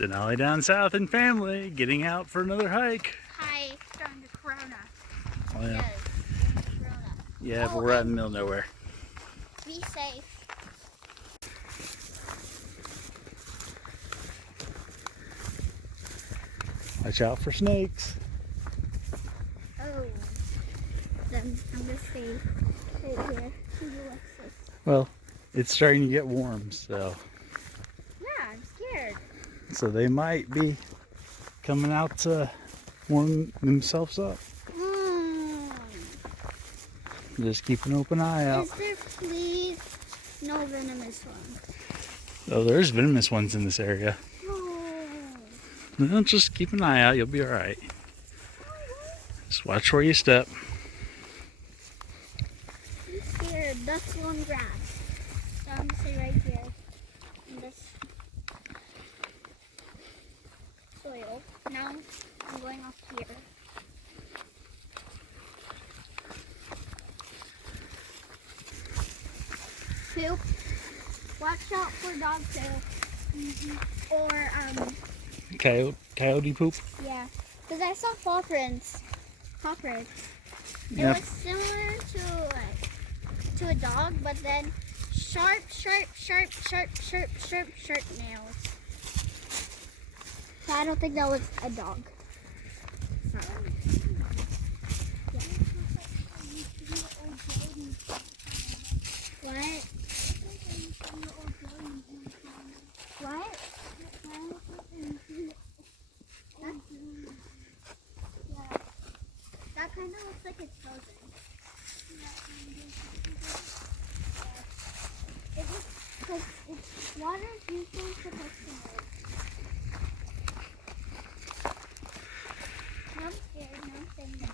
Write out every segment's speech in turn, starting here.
Denali down south and family getting out for another hike. Hi, during the corona. Oh, yeah. Yes, during the corona. Yeah, but we're out in the middle of nowhere. Be safe. Watch out for snakes. Oh, then I'm gonna stay right here. Alexis. Well, it's starting to get warm, so Yeah, I'm scared. they might be coming out to warm themselves up. Just keep an open eye out. Is there please no venomous ones? Oh, there's venomous ones in this area. Oh. No, just keep an eye out. You'll be all right. Just watch where you step. I'm scared. That's long grass. So I'm gonna stay right here in this soil. Now I'm going off here. Poop. Watch out for dog tail. Or Coyote poop. yeah, because I saw paw prints. It Yep. was similar to a dog, but then sharp nails. So I don't think that was a dog. What? What? Yeah. That kind of looks like it's frozen. It's water is usually supposed to move. I'm scared. Now I'm staying in the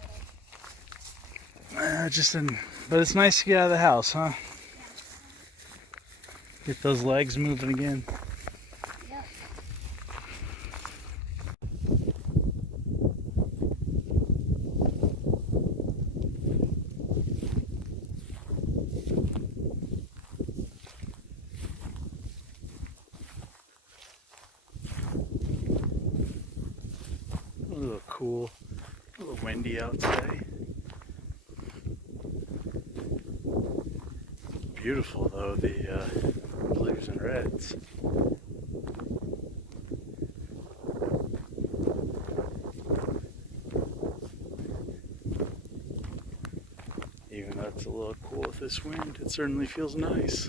middle. But it's nice to get out of the house, huh? Yeah. Get those legs moving again. Yep. A little cool, a little windy out today. Beautiful though, the blues and reds. Even though it's a little cool with this wind, it certainly feels nice.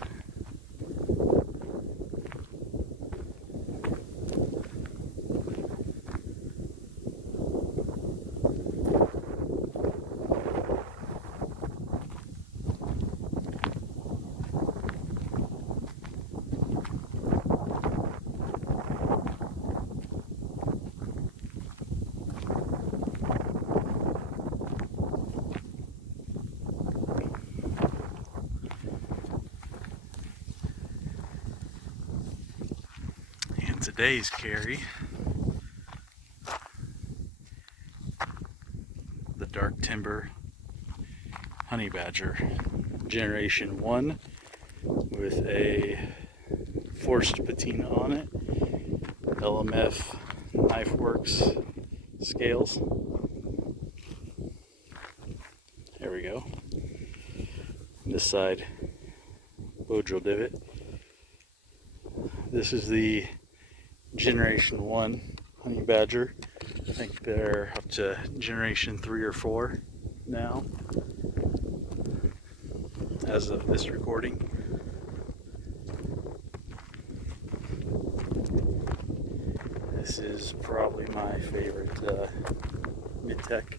And today's carry, the dark timber honey badger, generation 1 with a forced patina on it, LMF KnifeWorks scales. There we go. This side, bow drill divot. This is the generation 1 honey badger. I think they're up to generation 3 or 4 now as of this recording. This is probably my favorite mid-tech.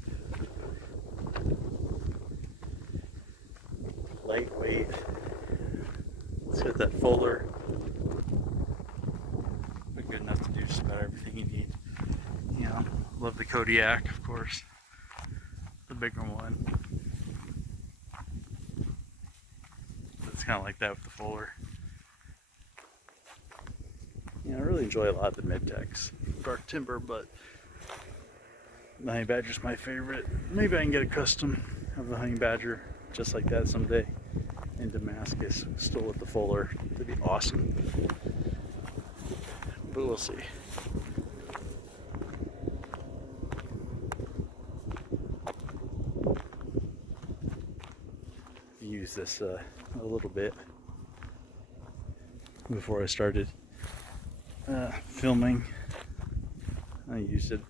Lightweight. It's got that fuller. But good enough to do just about everything you need. You know, love the Kodiak, of course. The bigger one. It's kind of like that with the fuller. You know, I really enjoy a lot of the mid-techs. Dark timber, but the honey badger's my favorite. Maybe I can get a custom of the honey badger just like that someday in Damascus, still with the fuller. That'd be awesome. But we'll see. this a little bit before I started filming. I used it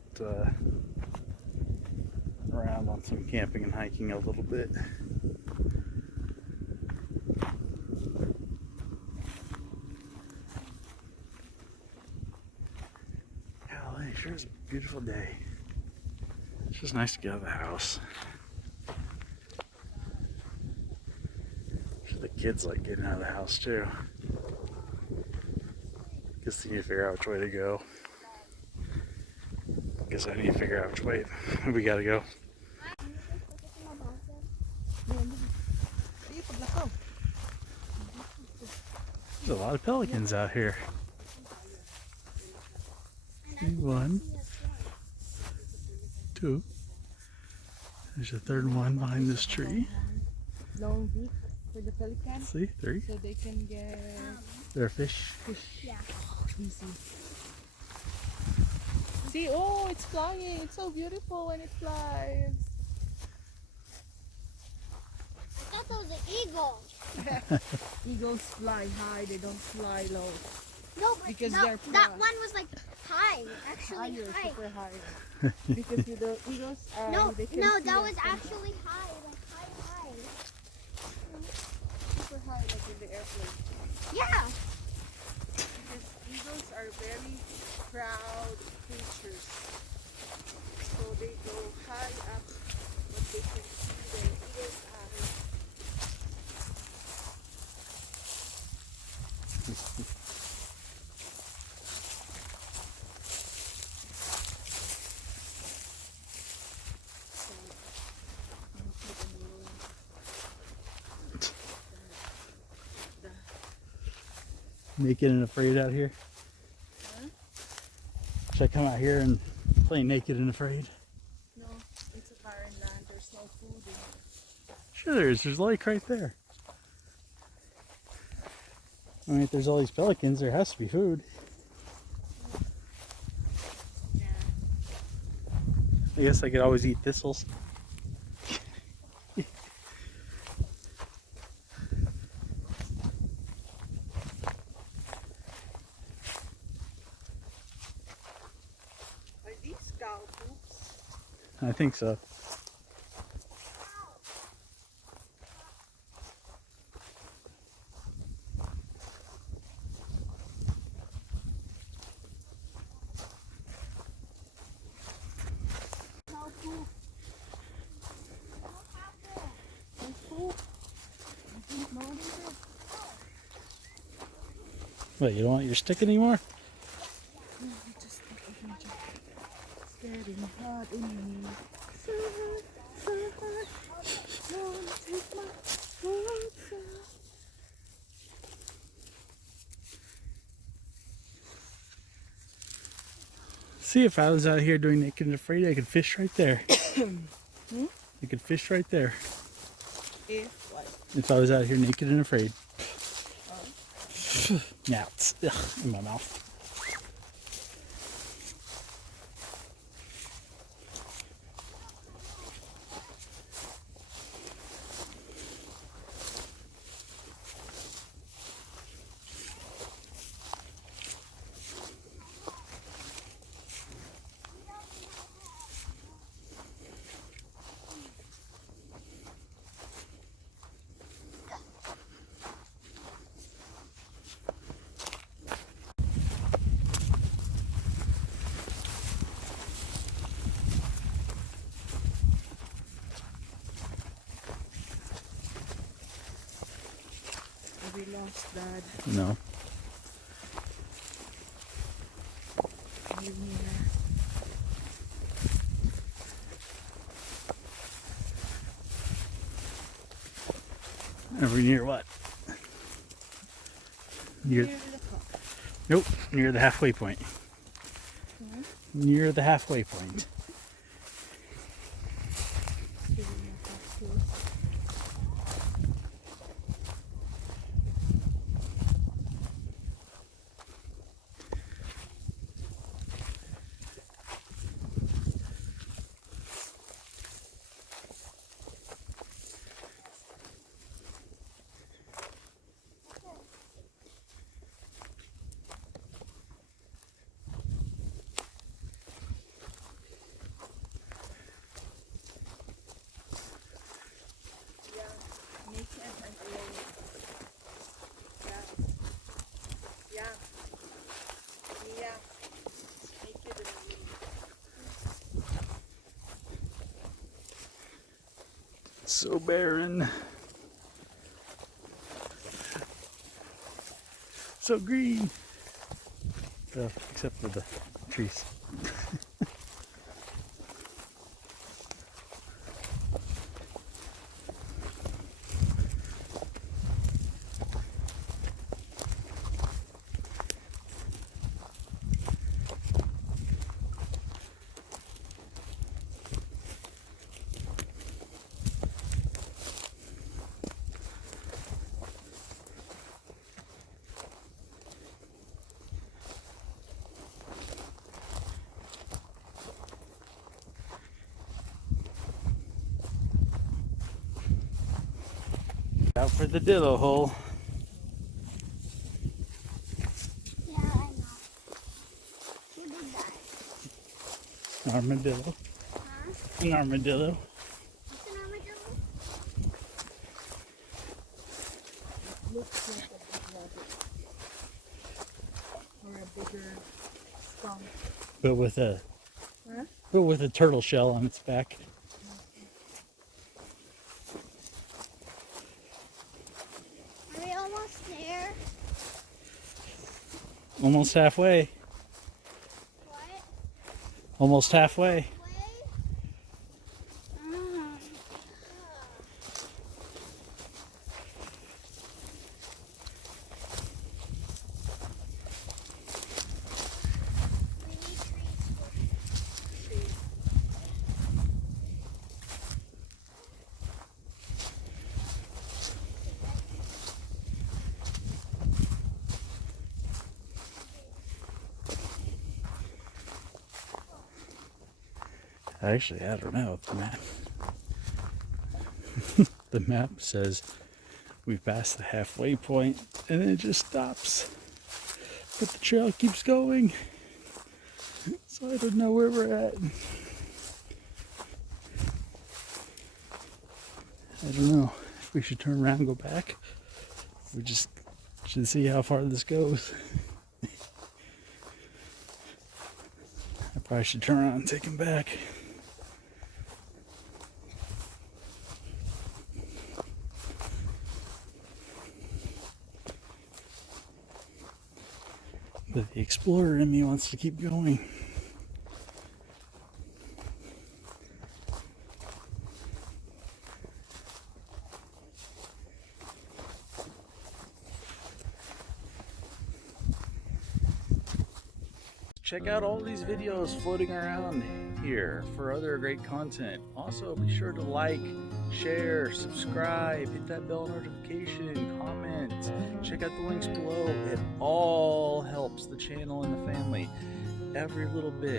around on some camping and hiking a little bit. Golly, sure is a beautiful day. It's just nice to get out of the house. Sure, the kids like getting out of the house too. Guess they need to figure out which way to go. Guess I need to figure out which way we gotta go. There's a lot of pelicans out here. See, 1, 2. There's a third one behind this tree. Long beak for the pelican. See, 3. So they can get They're fish. Yeah. easy. See, oh, it's flying. It's so beautiful when it flies. I thought that was an eagle. Eagles fly high, they don't fly low. No, but Because no, they're that proud. one was like high, actually Higher, high. super high. Because the eagles are. No, they can no, see that was them from actually high, like high. super high, like in the airplane. Yeah. Because eagles are very proud creatures. So they go high up, but they can see the eagle's eye. Naked and afraid out here. Huh? Should I come out here and play naked and afraid? No, it's a barren land. There's no food in it. Sure there is. There's a lake right there. I mean, if there's all these pelicans, there has to be food. Yeah. I guess I could always eat thistles. Are these cow poops? I think so. Cow poop. They poop. I didn't know they did. What, you don't want your stick anymore? No, I just it's getting hot in here. So hot. Don't take my boots off. See, if I was out here doing naked and afraid, I could fish right there. You could fish right there. If what? If I was out here naked and afraid. Now it's in my mouth. We lost Dad. No. You're near. Are we near what? Near, Near the cup. nope, near the halfway point. Hmm? Near the halfway point. Still not that close. So barren. So green. Well, except for the trees. Out for the dillo hole. Yeah, I know. Who did that? Armadillo. Huh? An armadillo. What's an armadillo? Looks like a big rabbit. Or a bigger skunk. But with a Huh? turtle shell on its back. Are we almost there? Almost halfway. What? Almost halfway. Way? Mm. We need trees for Shade. Actually, I don't know. The map. The map says we've passed the halfway point, and then it just stops. But the trail keeps going, so I don't know where we're at. I don't know if we should turn around and go back. We just should see how far this goes. I probably should turn around and take him back. But the explorer in me wants to keep going. Check out all these videos floating around here for other great content. Also, be sure to like, share, subscribe, hit that bell notification, comment, check out the links below. It all helps the channel and the family. Every little bit.